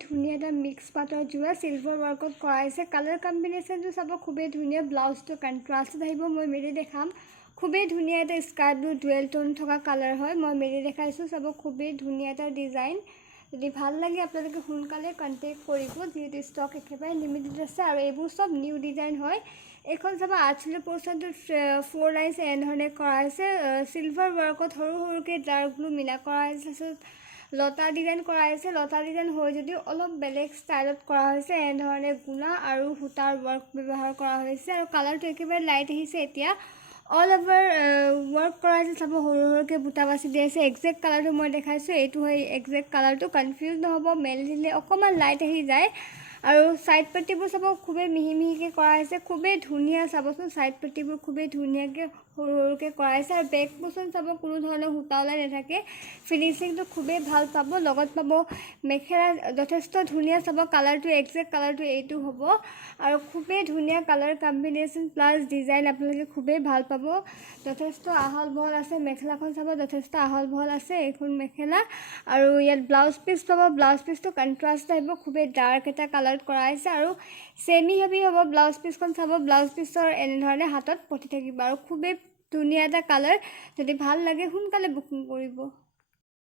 ধুনীয়া এটা মিক্স পাটৰ যোৰা সিলভাৰ ওয়াৰ্কত কৰা আছে কালাৰ কম্বিনেশনটো চাব খুবেই ধুনীয়া ব্লাউজটো কন্ট্ৰাস্টত আহিব মই মেলি দেখাম খুবেই ধুনীয়া এটা স্কাই ব্লু ডুৱেল টোন থকা কালাৰ হয় মই মেলি দেখাইছো চাব খুবেই ধুনীয়া এটা ডিজাইন যদি ভাল লাগে আপোনালোকে সোনকালে কন্টাক্ট কৰিব যেহেতু ষ্টক একেবাৰে লিমিটেড আছে আৰু এইবোৰ সব নিউ ডিজাইন হয় এখন চাব আঁচলৰ পোৰ্শনটো 4 লাইনছ এনেধৰণে কৰা আছে সিলভাৰ ওয়াৰ্কত সৰু সৰুকে ডাৰ্ক ব্লু মিলা কৰা আছে লতা ডিজাইন কৰা আছে লতা ডিজাইন হয় যদি অলপ বেলেগ ষ্টাইলত কৰা হৈছে এনেধৰণে গুণা আৰু হুটাৰ ওয়াৰ্ক ব্যৱহাৰ কৰা হৈছে আৰু কালাৰটো একেবাৰে লাইট আহিছে এতিয়া অল ওভাৰ ওয়াৰ্ক কৰা আছে চাব সৰু সৰুকে বুটা বাছি দিয়া আছে এক্সাক্ট কালাৰটো মই দেখাইছো এইটো হয় এক্সাক্ট কালাৰটো কনফিউজ নহব মেল দিলে অকমান লাইট আহি যায় আৰু সাইড পট্টিবোৰ চাব খুবেই মিহি মিহিকে কৰা আছে খুবেই ধুনীয়া চাবচোন সাইড পট্টিবোৰ খুবেই ধুনীয়াকে সৰু সৰুকে কৰা আছে আৰু বেক পোৰ্শন চাব কোনো ধৰণৰ হুটা ওলাই নাথাকে ফিনিশিংটো খুবেই ভাল পাব লগত পাব মেখেলা যথেষ্ট ধুনীয়া চাব কালাৰটো এক্সাক্ট কালাৰটো এইটো হ'ব আৰু খুবেই ধুনীয়া কালাৰ কম্বিনেশন প্লাস ডিজাইন আপোনালোকে খুবেই ভাল পাব যথেষ্ট আহল বহল আছে মেখেলাখন চাব যথেষ্ট আহল বহল আছে এখন মেখেলা আৰু ইয়াত ব্লাউজ পিস পাব ব্লাউজ পিসটো কন্ট্ৰাস্ট আহিব খুবেই ডাৰ্ক এটা কালাৰ কৰা আছে আৰু সেমি হেভি হ'ব ব্লাউজ পিসখন চাব ব্লাউজ পিসৰ এনেধৰণে হাতত পঠি থাকিব আৰু খুবেই ধুনীয়া এটা কালাৰ যদি ভাল লাগে সোনকালে বুকিং কৰিব